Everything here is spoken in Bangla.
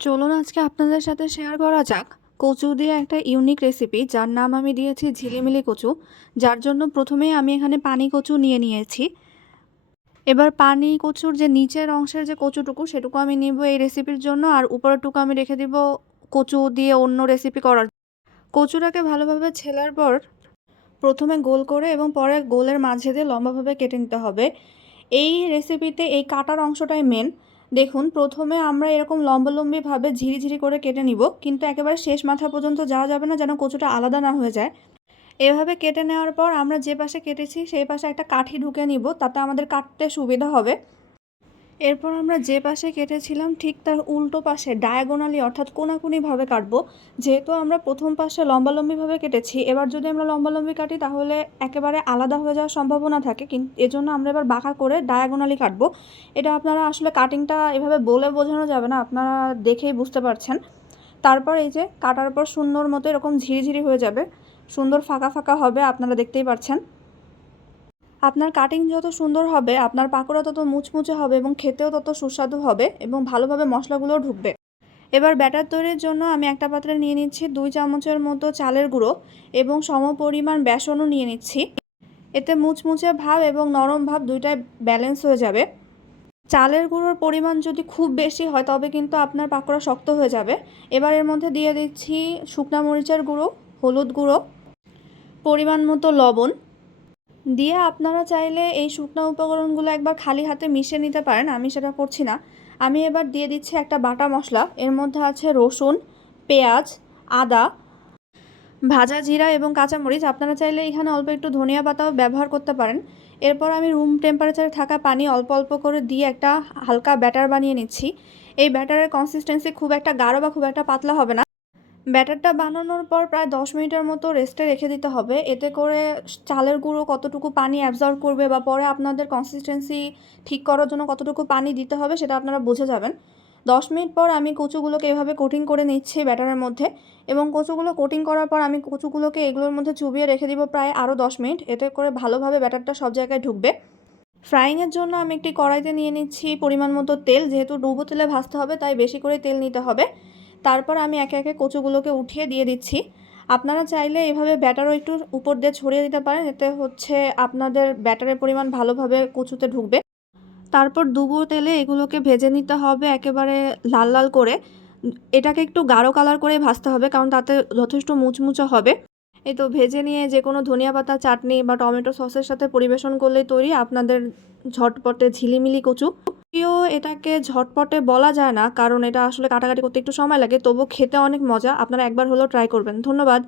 চলুন আজকে আপনাদের সাথে শেয়ার করা যাক। কচু দিয়ে একটা ইউনিক রেসিপি যার নাম আমি দিয়েছি ঝিলিমিলি কচু, যার জন্য প্রথমেই আমি এখানে পানি কচু নিয়ে নিয়েছি। এবার পানি কচুর যে নিচের অংশের যে কচুটুকু, সেটুকু আমি নিব এই রেসিপির জন্য, আর উপরেরটুকু আমি রেখে দিব কচু দিয়ে অন্য রেসিপি করার। কচুটাকে ভালোভাবে ছেলার পর প্রথমে গোল করে এবং পরে গোলের মাঝে দিয়ে লম্বাভাবে কেটে নিতে হবে। এই রেসিপিতে এই কাটার অংশটাই মেন দেখুন, প্রথমে আমরা এরকম লম্বালম্বিভাবে ঝিরি ঝিরি করে কেটে নিব, কিন্তু একেবারে শেষ মাথা পর্যন্ত যাওয়া যাবে না যেন কচুটা আলাদা না হয়ে যায়। এভাবে কেটে নেওয়ার পর আমরা যে পাশে কেটেছি, সেই পাশে একটা কাঠি ঢুকে নিব, তাতে আমাদের কাটতে সুবিধা হবে। এরপর আমরা যে পাশে কেটেছিলাম, ঠিক তার উল্টো পাশে ডায়াগোনালি অর্থাৎ কোনাকুনিভাবে কাটবো। যেহেতু আমরা প্রথম পাশে লম্বালম্বিভাবে কেটেছি, এবার যদি আমরা লম্বালম্বি কাটি তাহলে একেবারে আলাদা হয়ে যাওয়ার সম্ভাবনা থাকে কিন্তু এজন্য আমরা এবার বাঁকা করে ডায়াগোনালি কাটবো। এটা আপনারা আসলে কাটিংটা এভাবে বলে বোঝানো যাবে না, আপনারা দেখেই বুঝতে পারছেন। তারপর এই যে কাটার পর সুন্দর মতো এরকম ঝিরিঝিরি হয়ে যাবে, সুন্দর ফাঁকা ফাঁকা হবে, আপনারা দেখতেই পাচ্ছেন আপনার কাটিং যত সুন্দর হবে, আপনার পাকোড়া তত মুচমুচে হবে এবং খেতেও তত সুস্বাদু হবে এবং ভালোভাবে মশলাগুলোও ঢুকবে। এবার ব্যাটার তৈরির জন্য আমি একটা পাত্রে নিয়ে নিচ্ছি দুই চামচের মতো চালের গুঁড়ো এবং সম পরিমাণ বেসনও নিয়ে নিচ্ছি। এতে মুচমুচে ভাব এবং নরম ভাব দুইটাই ব্যালেন্স হয়ে যাবে। চালের গুঁড়োর পরিমাণ যদি খুব বেশি হয়, তবে কিন্তু আপনার পাকোড়া শক্ত হয়ে যাবে। এবার এর মধ্যে দিয়ে দিচ্ছি শুকনা মরিচের গুঁড়ো, হলুদ গুঁড়ো, পরিমাণ মতো লবণ দিয়ে আপনারা চাইলে এই শুকনো উপকরণগুলো একবার খালি হাতে মিশিয়ে নিতে পারেন, আমি সেটা করছি না। আমি এবার দিয়ে দিচ্ছি একটা বাটা মশলা, এর মধ্যে আছে রসুন, পেঁয়াজ, আদা, ভাজা জিরা এবং কাঁচামরিচ। আপনারা চাইলে এখানে অল্প একটু ধনিয়া পাতাও ব্যবহার করতে পারেন। এরপর আমি রুম টেম্পারেচারে থাকা পানি অল্প অল্প করে দিয়ে একটা হালকা ব্যাটার বানিয়ে নিচ্ছি। এই ব্যাটারের কনসিস্টেন্সি খুব একটা গাঢ় বা খুব একটা পাতলা হবে না। ব্যাটারটা বানানোর পর প্রায় দশ মিনিটের মতো রেস্টে রেখে দিতে হবে। এতে করে চালের গুঁড়ো কতটুকু পানি অ্যাবজর্ব করবে বা পরে আপনাদের কনসিস্টেন্সি ঠিক করার জন্য কতটুকু পানি দিতে হবে সেটা আপনারা বুঝে যাবেন। দশ মিনিট পর আমি কচুগুলোকে এভাবে কোটিং করে নিচ্ছি ব্যাটারের মধ্যে এবং কচুগুলো কোটিং করার পর আমি কচুগুলোকে এগুলোর মধ্যে চুবিয়ে রেখে দিব প্রায় আরও দশ মিনিট। এতে করে ভালোভাবে ব্যাটারটা সব জায়গায় ঢুকবে। ফ্রাইংয়ের জন্য আমি একটি কড়াইতে নিয়ে নিচ্ছি পরিমাণ মতো তেল। যেহেতু ডুবো তেলে ভাজতে হবে, তাই বেশি করে তেল নিতে হবে। তারপর আমি একে একে কচুগুলোকে উঠিয়ে দিয়ে দিচ্ছি। আপনারা চাইলে এভাবে ব্যাটারও একটু উপর দিয়ে ছড়িয়ে দিতে পারেন, এতে হচ্ছে আপনাদের ব্যাটারের পরিমাণ ভালোভাবে কচুতে ঢুকবে। তারপর দুবো তেলে এগুলোকে ভেজে নিতে হবে একেবারে লাল লাল করে। এটাকে একটু গাঢ় কালার করে ভাজতে হবে, কারণ তাতে যথেষ্ট মুচমুচে হবে। এই তো ভেজে নিয়ে যে কোনো ধনিয়া পাতা, চাটনি বা টমেটো সসের সাথে পরিবেশন করলেই তৈরি। আপনাদের ঝটপটে ঝিলিমিলি কচু। যদিও এটাকে ঝটপটে বলা যায় না, কারণ এটা আসলে কাটাকাটি করতে একটু সময় লাগে তবু খেতে অনেক মজা। আপনারা একবার হলেও ট্রাই করবেন। ধন্যবাদ।